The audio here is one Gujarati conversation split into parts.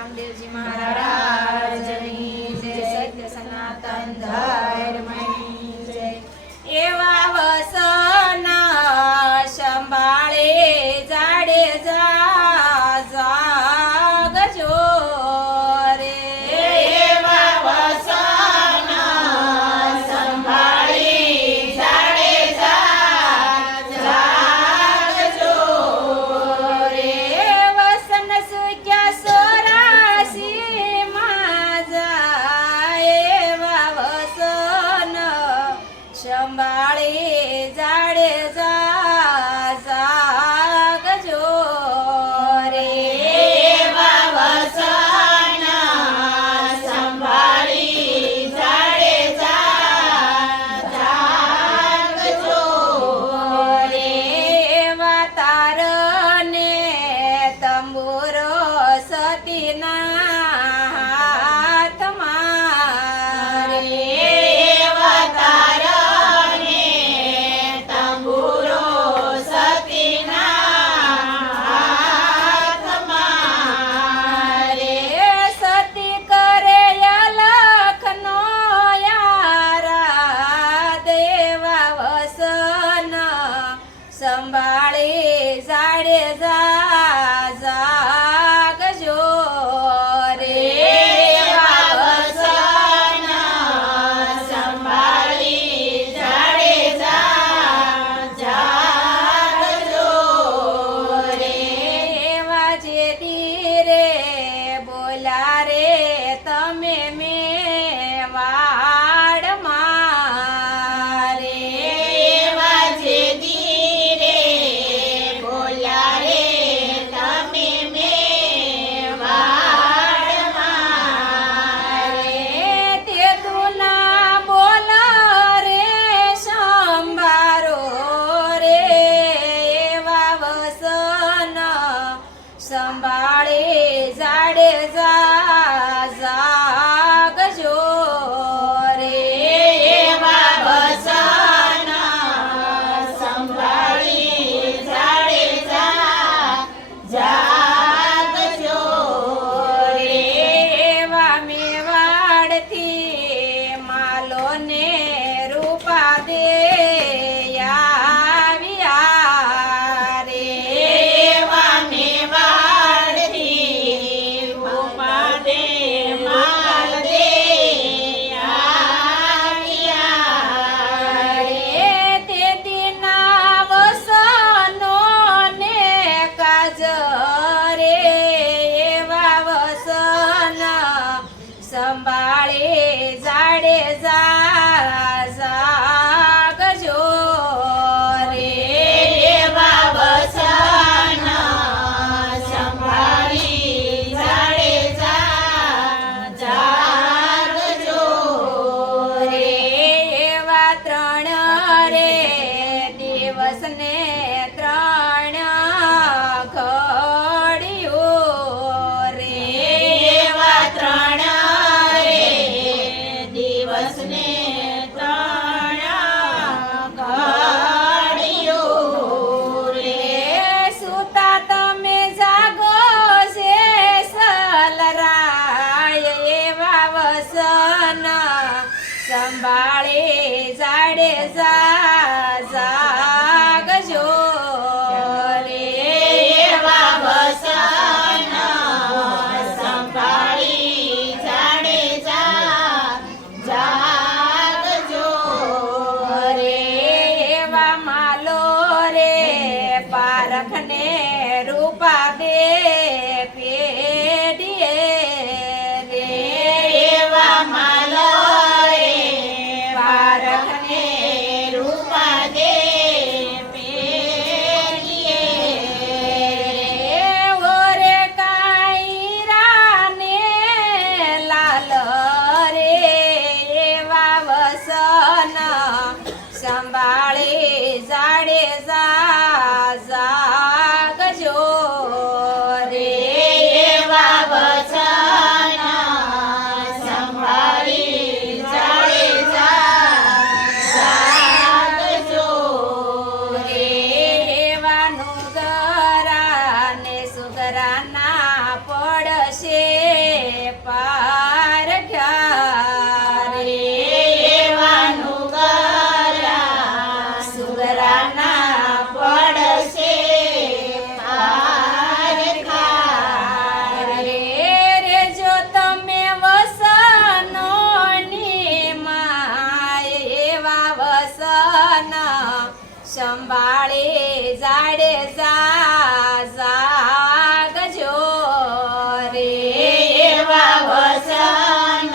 રામદેવજી મહારાજની જય, સત્ય સનાતન ધર્મની જય। એવા વસન સંભાળે જાડેજા જાગજો રે। એવા વસન સંભાળી જાડેજા જાગજો રે। વસન સુક્યા 84 માં જાય। એવા વસન સંભાળી જાડેજા જાગજો રે। એવા વસન સંભાળી જાડેજા જાગજો રે। એવા તારને તંબુરો સતીના હાથમાં રે। એવા તારને તંબુરો સતીના હાથમાં રે। સતી કરે અલખનો યારા। દેવા વસન સંભાળી જાડેજા જાગજો રે। એવા વસન સંભાળી જાડેજા જાગજો રે। એવા જે ધીરે બોલા રે તમે મેવાડ મારે। એવા જે ધીરે બોલ્યા રે તમે મેવાડમાં રે। તે તું ના બોલ રે સંભારો રે। એવા વસન સંભાળી જાડેજા જાગજો રે। એવા વસન સંભાળી જાડેજા જાગજો રે। એવા મેવાડથી માલો ને રૂપા દે આવ્યા રે। એવા મેવાડથી ઉપાડે માલ દે આવ્યા રે। તે દીના વસનો ને કાજ રે। એવા વસન સંભાળી જાડેજા જાગજો રે। એવા વસન સંભાળી જાડેજા જાગજો રે। એવા 3 રે દિવસ ને 3 ઘડીઓ રે। એવા 3 રે દિવસ ને 3 ઘડીઓ રે। સુતા તમે જાગો છે સલરાય। એવા વસન સંભાળી જાડેજા જાગજો રે। એવા વસન સંભાળી જાડેજા જાગજો રે। એવા માલો રે પારખને રૂપા દે પેઢીએ રે। એવા માલો રે પારખને રૂપા દે પેરીએ રે। ઓરે કાયરાને લાલ રે। એવા વસન સંભાળી જાડેજા જાગજો રે। એવા વસન સંભાળી જાડેજા જાગજો રે। એવા નુગરા ને સુગરાના પડશે સંભાળે જાડેજા જાગજો રે એવા વચન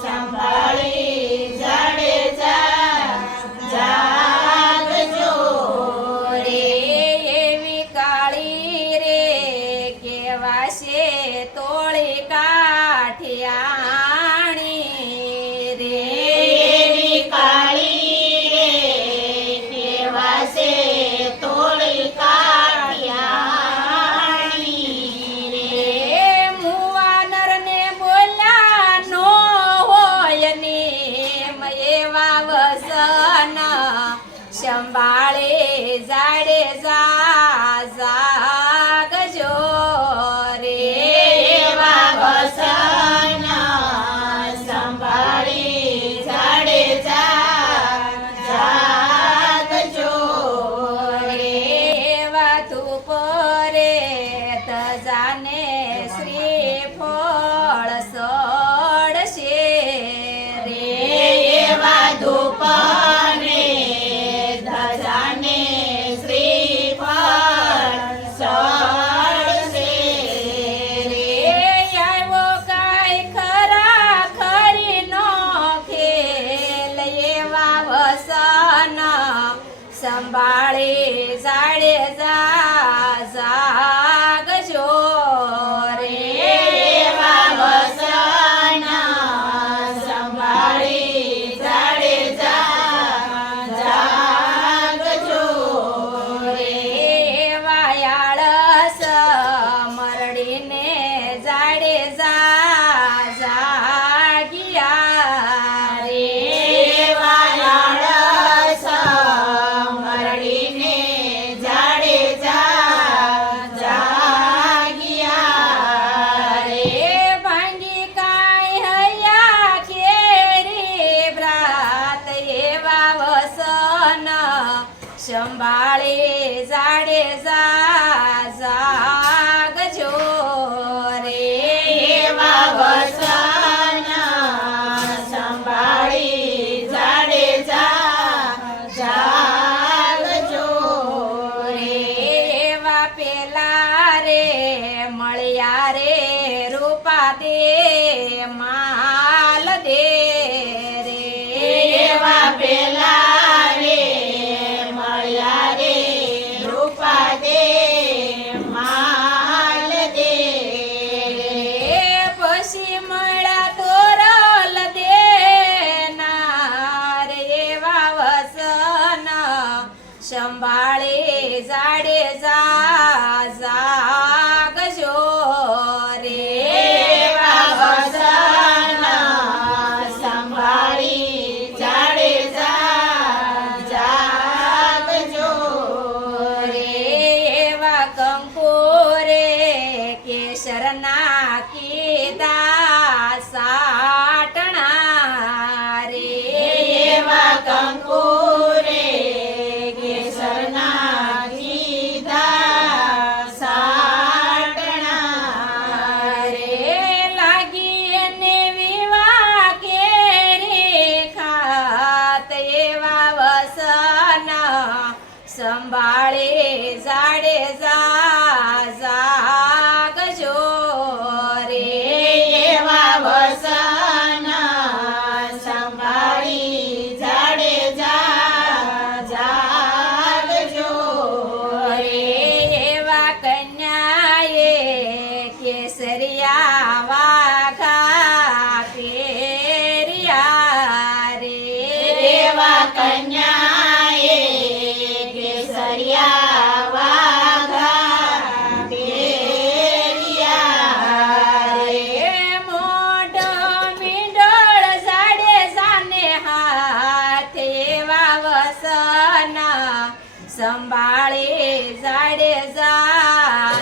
સંભાળી જાડેજા જાગજો રે એવી કાળી રે કેવાશે તોળી કાઠિયાણી રે એવી કાળી રે કેવાશે તોળી કાઠિયાણી રે રે મુવા નરને બોલ્યા નો હોય નેમ એવા વસન સંભાળે જાડેજા જાગજો રે એવા વચન સંભાળી જાડેજા જાગજો રે એવા ધૂપ રે તજાને શ્રીફળ સડશે રે એવા ધૂપને ધજાને શ્રીફળ સળશે રે આવ્યો કાંઈ ખરા ખરી નો ખેલ એવા વસન સંભાળે જાડેજા જાગજો રે એવા વચન સંભાળી જાડેજા જાગજો રે એવા આળસ મરડીને જાડેજા જાગ્યા રે એવા આળસ મરડીને જાડેજા જાગ્યા રે ભાંગી કાંઈ હૈયા કેરી ભ્રાત એવા વસન સંભાળે જાડેજા જાગજો રે એવા વચન સંભાળી જાડેજા જાગજો રે એવા પેલા રે મળ્યા રે રૂપા દે માલ દે રે એવા પેલા રે મળ્યા રે રૂપા દે માલ દે રે પછી મળ્યા તોરલ દેનાર એવા વસન સંભાળે જાડેજા જાગજો રે એવા વચન સંભાળી જાડેજા જાગજો રે એવા કંકુ રે કેસરના કીધા સાટણા રે એવા કંકુ રે કેસરના કીધા સાટણા રે લાગી એને વિવાહ કેરી ખાત એવા વસન સંભાળે જાડેજા જાગજો રે એવા વચન સંભાળી જાડેજા જાગજો રે એવા કન્યાએ કેસરિયા વાઘા પહેર્યા રે એવા કન્યાએ કેસરિયા વાઘા પહેર્યા રે મોઢો મીંડોળ જાડેજાને હાથ એવા વસન સંભાળે જાડેજા